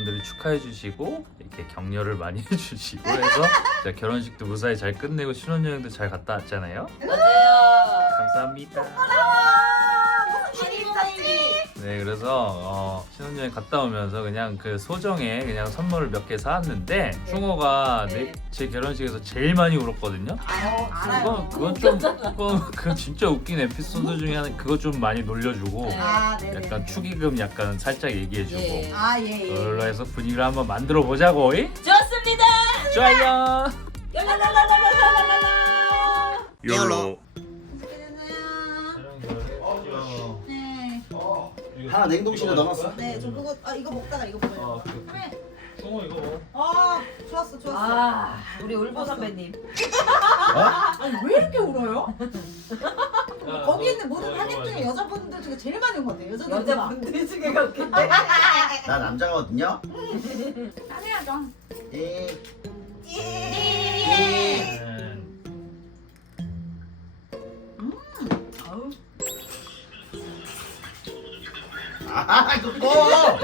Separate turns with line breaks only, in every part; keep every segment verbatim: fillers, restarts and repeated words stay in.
분들이 축하해 주시고 이렇게 격려를 많이 해주시고 해서 제가 결혼식도 무사히 잘 끝내고 신혼여행도 잘 갔다 왔잖아요.
맞아요.
감사합니다.
무슨 일이 있었지?
네, 그래서 어, 신혼여행 갔다 오면서 그냥 그 소정에 그냥 선물을 몇 개 사왔는데 충호가
네.
내, 제 결혼식에서 제일 많이 울었거든요.
어,
그건 그건 좀 그건 그 진짜 웃긴 에피소드 중에 하나. 그거 좀 많이 놀려주고
네.
아, 네네.
약간 축의금 약간 살짝 얘기해주고
예.
아, 예, 예.
그걸로 해서 분위기를 한번 만들어 보자고. 이?
좋습니다.
좋아요.
랄랄랄랄랄랄랄랄라.
요로.
네.
하나 냉동실에 넣어놨어?
네, 저 그거 아 이거 먹다가 이거 먹어요. 네.
충호 이거 뭐?
아, 좋았어, 좋았어.
아, 우리 울보 선배님.
아니 왜 이렇게 울어요? 거기 있는 모든 하객 중에 여자분들 중에 제일 많이 온 것 같아요. 여자들
여자분들 중에 그렇겠네.
나 남자거든요.
해야죠.
예.
예.
아우.
아 이거 꺼.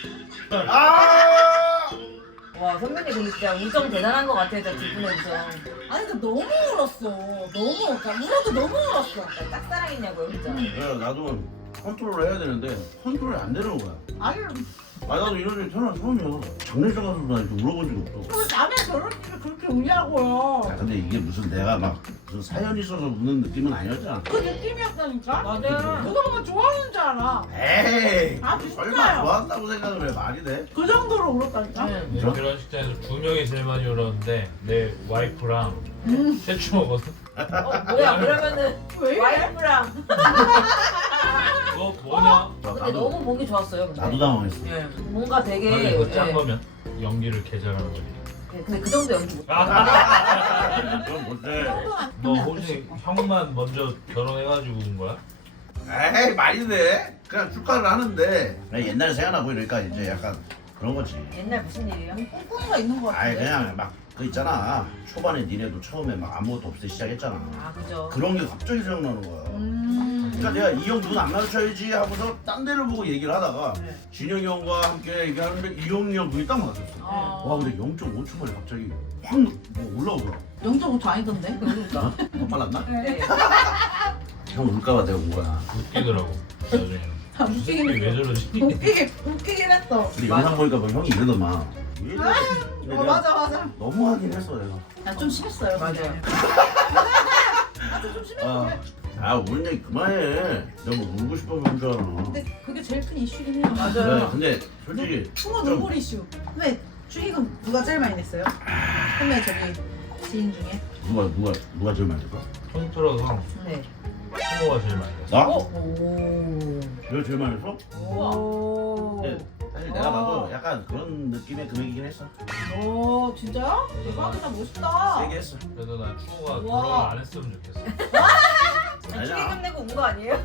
아.
와, 선배님 근데 진짜 우정 대단한 것 같아요. 저 두 분의 우정.
아니 근데 너무 울었어. 너무 그러니까 울어도 너무 울었어.
짝사랑이냐고요, 진짜.
그래 나도 컨트롤 해야 되는데 컨트롤이 안 되는 거야.
아니
아 나도 이런 일 태어난 처음이야. 장례식 가서도 나 이렇게 울어본 적 없어.
왜 남의 결혼식을 그렇게 울냐고요.
아 근데 이게 무슨 내가 막 무슨 사연이 있어서 우는 느낌은 아니었잖아.
그 느낌이었다니까.
맞아요.
그거 보면 좋아하는 줄 알아.
에이.
아,
설마
진짜요?
좋아한다고 생각을 해 말이 돼?
그 정도로 울었다니까.
네.
내 결혼식장에서 두 명이 제일 많이 울었는데 내 와이프랑 최충호거든.
어, 뭐야, 그러면은
왜 이래?
와이프랑.
너 뭐냐?
아, 근데 너무 보기 좋았어요. 근데.
나도 당황했어.
예, 뭔가 되게.
근데 이거 짠
예.
거면 연기를 개잘하는 거지.
근데 그 정도 연기 못.
그럼 못해.
너 혹시 형만 먼저 결혼해가지고 온 거야?
에이 말이 돼? 그냥 축하를 하는데 그냥 옛날 생각나고 이러니까 이제 약간 그런 거지.
옛날 무슨 일이에요?
꿍꿍이가 있는 것
아이
같은데.
그냥 막 그 있잖아 초반에 니네도 처음에 막 아무것도 없을 때 시작했잖아.
아, 그죠.
그런 게 갑자기 생각나는 거야.
음.
그러니까 내가 이 형 눈 안 마주쳐야지 하고서 딴 데를 보고 얘기를 하다가
네.
진영이 형과 함께 얘기하는데 이 형이 형 눈이 딱 맞았어.
어.
와 근데 영 점 오 초 만에 갑자기 확 뭐 올라오더라.
영 점 오 초 아니던데?
그러니까.
더 빨랐나?
네.
형 울까봐 내가 온 거야.
웃기더라고 나중에는.
아, 웃기긴
왜
했어.
저러지?
웃기긴 웃기긴 했어.
근데 영상 보니까 뭐 형이 이러더만. 왜 이러지? 근데
어,
내가
맞아 맞아.
너무 하긴 했어 내가.
나 좀 심했어요.
맞아요.
좀 심했어.
아, 아 우는 얘기 그만해. 내가 뭐 울고 싶어서 그런 줄 알아.
근데 그게 제일 큰 이슈긴 해요.
맞아요.
네, 근데 솔직히
충어
좀-
눈물 이슈. 근데 축의금 누가 제일 많이 냈어요? 선배 저기 지인 중에.
누가 누가 누가 제일 많이 냈어?
통틀어서
네.
충호가 제일 많이 했어.
나?
오.
내가 제일 많이 냈어?
오.
네, 사실 내가 봐도 약간 그런 느낌의 금액이긴 했어.
오 진짜요? 대박이다 멋있다.
세게 했어.
그래도 난 충호가
우와.
결혼 안 했으면 좋겠어.
축의금 내고 온 거 아니에요?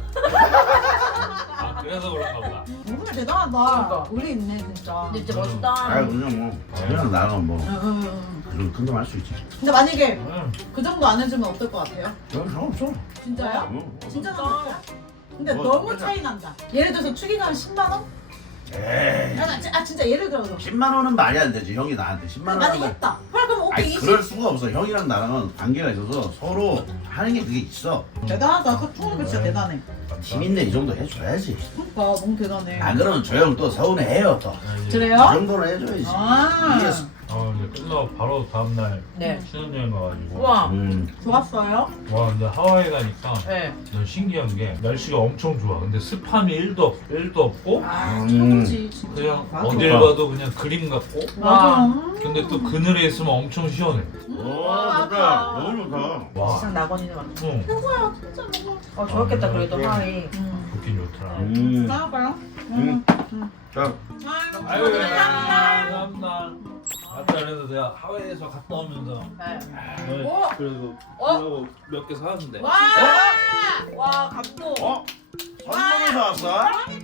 아 그래서 그런가 보다.
정말 대단하다.
그러니까.
우리 있네 진짜.
근데 진짜 멋있다.
아 그냥 뭐 그냥 나는 뭐
응, 응, 응.
그런 큰돈 할 수 있지.
근데 만약에
응.
그 정도 안 해주면 어떨 것 같아요?
난 상관없어.
진짜요?
응.
진짜 상관없어요? 근데
뭐,
너무
그래.
차이 난다. 예를 들어서 축의금 십만 원?
에이.
아, 나 진- 아 진짜 예를 들어서.
십만 원은 말이 안 되지. 형이 나한테 십만 원.
만약에
하면-
했다. 그래 그럼 오케이
아니
이십.
그럴 수가 없어. 형이랑 나랑은 관계가 있어서 서로 하는 게 그게 있어.
대단하다. 그 충원이 진짜 대단해.
팀인데 이 정도 해줘야지.
그러니까 너무 대단해.
안 그러면 저 형 또 서운해해요 또. 이
그래요?
정도는 해줘야지.
아.
이게
아 근데 끝나고 바로 다음날
네.
신혼여행 가가지고.
우와.
음.
좋았어요?
와 근데 하와이 가니까
네.
넌 신기한 게 날씨가 엄청 좋아. 근데 습함이 일도 없, 일도 없고
아
음.
최고지 진짜.
그냥
맞아.
어딜 봐도 그냥 그림 같고.
맞아.
근데 또 그늘에 있으면 엄청 시원해.
오
맞아.
진짜 너무 좋다.
와.
시상 낙원이네 막.
응.
최고야 진짜 너무.
어, 좋았겠다 그래도 하이.
음.
좋긴 좋더라.
음.
나와봐요.
음. 자.
아유
아유 감사합니다.
감사합니다. 아까 그래서 내가 하와이에서 갔다 오면서
네.
오.
그래도
어?
몇 개 사왔는데.
와.
와, 감동.
어? 선물을 사왔어?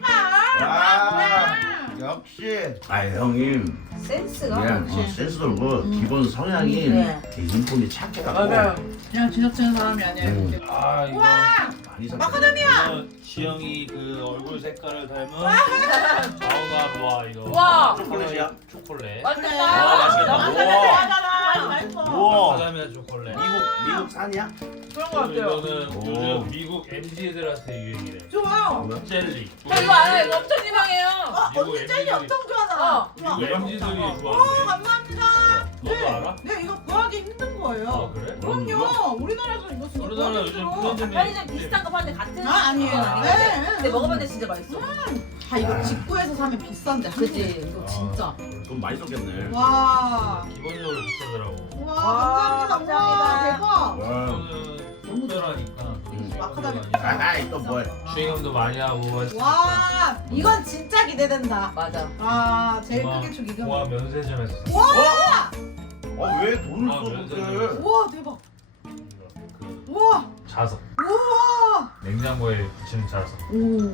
아 역시. 아 형님.
센스가.
그냥 어, 센스도 그렇고 기본 성향이
네.
되게 인품이 착해갖고.
맞아요.
그냥 지나치는 사람이 아니에요.
음.
이렇게.
아 이거
와.
많이 샀.
마카다미아.
지영이 그 얼굴 색깔을 닮은 자오나 와 이거.
와.
초콜릿이야?
초콜릿.
맛있겠다.
와, 맛있겠다.
맛있잖아. 맛있어.
우와.
마카다미아 초콜릿.
미국 미국 산이야?
그런 거 같아요.
이거는
오.
요즘 미국 엠지들한테 유행이래.
좋아.
젤리.
저 이거 알아요. 이거 엄청 유명해요.
어,
미국
언니 젤리
엠지들이-
엄청 좋아하잖아.
어.
좋아.
미국 엠지들이
오,
좋아한대.
감사합니다.
너도 알아?
네, 이거 구하기 힘든 거예요.
아 그래?
그럼요. 우리나라에서 이거 진짜
우리나라
구하기
요즘
힘들어.
편의점에
편의점 비슷한 거 파는데 같은.
아, 아니에요.
아,
네.
근데 먹어봤는데 진짜 맛있어.
아, 이거 직구에서 사면 비싼데.
그치.
이거 진짜.
좀 많이 썼겠네.
와.
기본적으로 비싸더라고.
와,
와,
감사합니다. 와, 대박.
와.
이거는 특별하니까
음.
마카다미아.
아이 또 뭐야?
주행감도 많이 하고 했으니까.
와, 이건 진짜 기대된다.
맞아.
아, 제일
공화-
크게 쭉 이거.
공화 면세점에서 샀어.
와!
어왜 돈을
아,
써
면세점.
그렇게?
우와, 대박.
그
우와!
자석.
우와!
냉장고에 붙이는 자석.
오.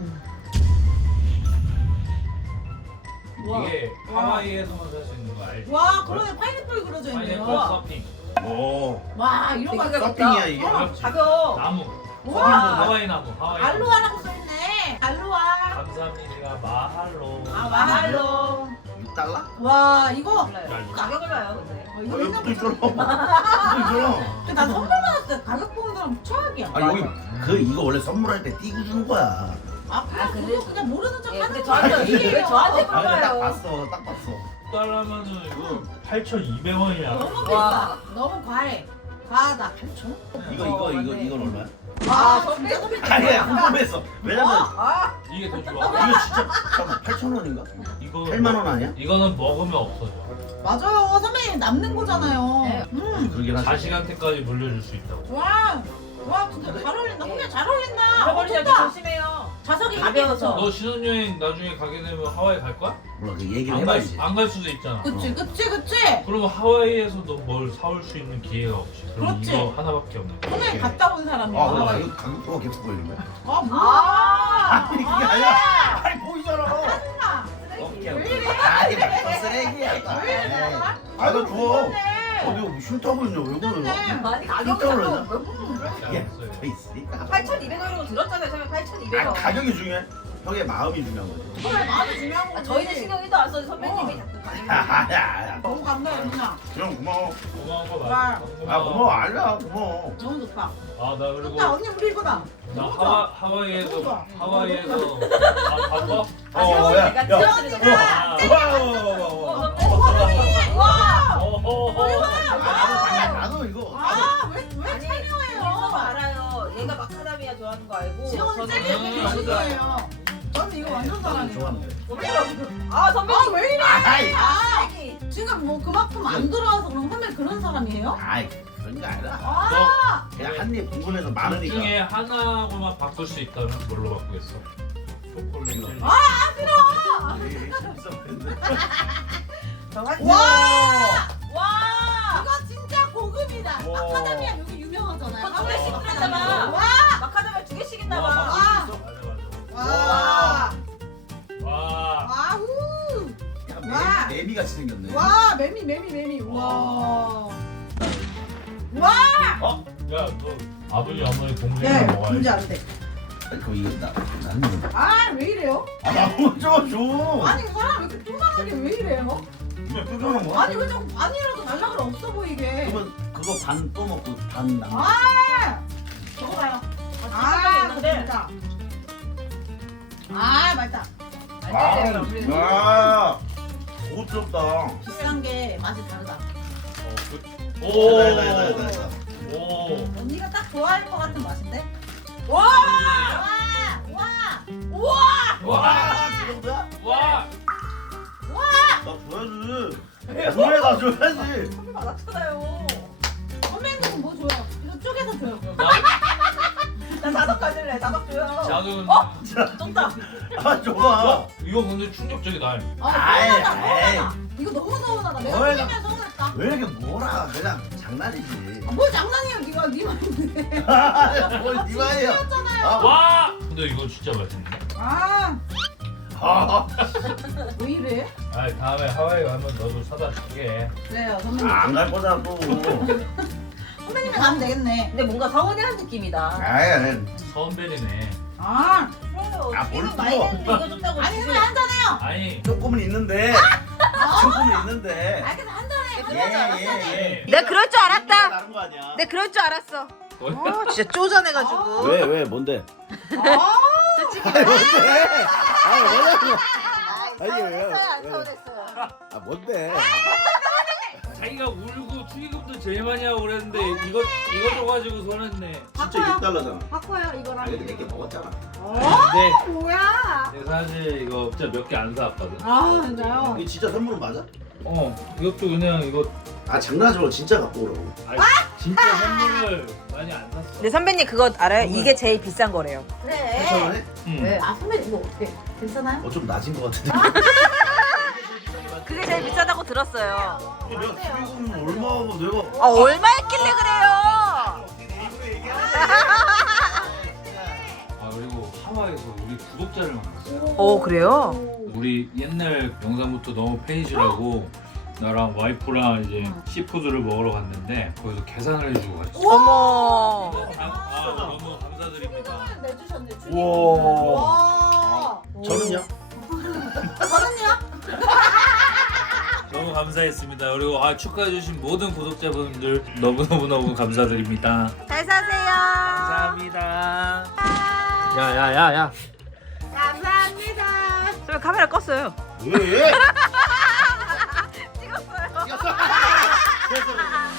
와.
이게
와.
하와이에서만 살 수 있는 거 알지?
와, 그러네. 파인애플 그려져 있네요.
파인애플 서핑.
오.
와, 이런 거.
되게
서핑이야 이게.
어.
가벼워.
나무.
우와.
하와이 나무. 하와이 나무.
알로하라고 써있네. 알로하.
감사합니다. 마할로.
아, 마할로.
육 달러?
와, 이거.
몰라요. 가격을 봐요, 근데.
어,
아
이거
여기도
생각보다
있잖아.
좋다.
여기도 있잖아.
근데 나 선물 받았을 때 가격 보는 사람 최악이야.
아 여기 그 이거 원래 선물할 때 띄고 주는 거야.
아,
아,
그래?
그래?
그거 그냥 모르는 척
예,
하는
근데
거야.
저한테 왜
이게요.
저한테
아 근데 딱
물어봐요.
봤어, 딱 봤어.
달러면은 이거 팔천이백 원이야.
너무 비싸.
와.
너무 과해. 과하다. 팔천?
이거
어,
이거 이거
맞네.
이건 얼마야?
아,
저
진짜
빼고
아니야 궁금했어. 왜냐면
아,
이게 더
이거
좋아.
진짜 잠깐 팔천 원인가?
이거
팔만 원 아니야?
이거는 먹으면 없어져.
맞아요. 선배님 남는 거잖아요.
네.
음.
그러긴 하지.
자식한테까지 물려줄 수 있다고.
와. 와, 진짜 잘 어울린다.
네.
선배님 잘 어울린다.
잃어버리지 않게
좋다.
조심해요.
자석이
가벼워서.
너 신혼여행 나중에 가게 되면 하와이 갈 거야?
몰라 그 얘기를
안 갈
해봐야지.
안 갈 수도 있잖아.
그치, 그치, 그치.
그러면 하와이에서 너 뭘 사올 수 있는 기회가 없지. 그럼
그렇지.
이거 하나밖에 없는 거야.
선배님 갔다 온 사람이야.
아 그럼 가격 가격표가 계속 보이는 거야?
아, 뭐야.
아,
아니 그게 아니라 아니 보이잖아.
아,
오케이
왜
오케이.
이래?
아니 뭐 쓰레기야 이거.
왜 이래?
아너 주워.
그러네.
어 이거 싫다고 했냐 왜 그래?
그러네.
많이
깜짝
가격이
놀랐네.
자꾸
야,
알았어요.
돼 있으니까.
팔천이백 원이라고 들었잖아요. 처음에 팔천이백
아
원.
가격이 중요해. 형의 마음이 중요한 거지.
그래, 마음이 중요한
아,
거지.
저희는 신경 일도 안 써요. 선배님이
어.
자꾸 가격이.
야야야.
너무 감사해, 누나.
형 고마워.
고마운 거
와.
맞아.
아 고마워 알려 고마워.
너무 좋다.
아나 그리고
좋다, 언니 우리 이거다.
나
너무
하와
좋아.
하와이에서
너무 좋아.
하와이에서 아 바꿔?
아,
어, 야,
제가
야.
지어드리는
아,
거.
선배님! 와!
어허허.
나도 나도 이거.
아, 왜, 왜
아니,
참여해요?
서로 알아요. 얘가 마카다미아 좋아하는 거 알고.
지금은
저는
젤리 얘기
음.
주신 거예요. 저는 이거 완전 사랑해요.
좋아하는데.
아, 선배님.
아, 왜 이래?
아이.
아,
아,
지금 뭐 그만큼 안 들어와서 그럼 선배님 그런 사람이에요?
아이 그런 게 아니라.
아,
그냥 한입 궁금해서
둘
많으니까.
중에 하나하고만 바꿀 수 있다면 뭘로 바꾸겠어? 초콜릿 젤리.
아, 싫어!
에이, 재밌어 보이는데.
정확히.
와!
와!
이거 진짜 고급이다.
와.
아카데미아 여기 유명하잖아요.
그거 두 개씩 들었나 봐.
와!
마카다미아 두 개씩 있나
와,
봐.
바꿀 수 있어? 맞아
와!
맞아. 와.
와우!
약간
와.
매, 매미 같이 생겼네.
와, 매미, 매미, 매미. 와. 와!
어? 야, 너 아버지 어머니 동생이
네,
먹어야지.
뭔지 아는데.
아니, 그거 이거 나 나는.
아, 왜 이래요?
아 너무 줘 줘.
아니, 이 사람 왜 이렇게 쪼잔하게 왜 이래요?
그냥 표정한 거야?
아니, 왜 자꾸 반이라도 달라 그래? 없어 보이게.
그러면 그거 반 또 먹고 반 남.
아!
저거 봐요.
아,
아, 있는데.
진짜. 아, 맛있다.
알뜰
와. 고급스럽다.
비싼 게 맛이 다르다.
어, 그...
오.
오. 오.
언니가 딱 좋아할 것 같은 맛인데?
와!
와! 와!
와!
와.
그 정도야?
와.
나 줘야지. 뭐해 나 줘야지.
선배 받았잖아요.
선배님은 뭐 줘요? 이거 쪼개서 줘요.
나 자덕 가질래. 자덕 줘요.
작은.
어? 쩐다.
아 줘봐.
이거 근데 충격적이다.
아,
아이,
서운하다,
아이.
서운하다. 이거 너무 서운하다. 내가
뭐야,
틀리면 서운했다.
왜 이렇게 뭐라? 그냥 장난이지.
아, 뭘 장난이야, 니가. 니 말인데.
뭘 니마예요?
틀렸잖아요.
아.
와. 근데 이거 진짜 맛있네.
아,
아,
왜 이래?
아, 다음에 하와이 가면 너도 사다 줄게.
그래요, 선배님.
안 갈 거잖아 또.
선배님이 가면 되겠네.
근데 뭔가 서운해한 느낌이다.
아이,
선배이네.
아,
아, 뭘
지금 많이
풀어.
했는데 이거 좋다고
아니
지금
선배 한잔해요.
아니
조금은 있는데. 조금은 있는데.
아, 그래서 한잔해.
예,
그러지 않았어.
예, 예.
내가 그럴 줄 알았다.
다른 거 아니야?
내가 그럴 줄 알았어. 어, 진짜 쪼잔해가지고.
왜, 왜, 뭔데?
어?
솔직히.
아니, 뭔데? 아니, 뭐냐고. 아니,
서운했어요,
왜요?
안
왜?
서운했어요.
아, 뭔데?
자기가 울고 축의금도 제일 많이 하고 그랬는데 이거 이거 줘가지고 손했네.
진짜 육 달러잖아.
바꿔요 이거랑.
그래도 몇개 먹었잖아.
어?
근데
뭐야?
내가 사실 이거 진짜 몇 개 안 사왔거든.
아 진짜요?
이게 진짜 선물은 맞아?
어 이것도 그냥 이거
아, 장난하지 말고 진짜 갖고 오라고.
아니, 진짜 선물을 많이 안 샀어.
근데 선배님 그거 알아요? 이게 제일 비싼 거래요.
그래.
팔천 원에?
응.
네. 아 선배님 이거 어떻게 괜찮아요?
어, 좀 낮은 것 같은데.
그게 제일 비싸다고 들었어요.
내가 축의금 얼마고 내가.
아 얼마 했길래 그래요?
아 그리고 하와이에서 우리 구독자를 만났어.
어 그래요?
우리 옛날 영상부터 너무 팬이시라고 나랑 와이프랑 이제 시푸드를 먹으러 갔는데 거기서 계산을 해주고 갔어.
어머.
아, 너무 감사드립니다.
내주셨네.
우와.
와.
저는요?
저는요?
너무 감사했습니다. 그리고 아, 축하해주신 모든 구독자분들 너무너무너무 감사드립니다.
잘 사세요.
감사합니다. 야야야야.
감사합니다.
선배 카메라 껐어요.
왜?
찍었어요.
찍었어?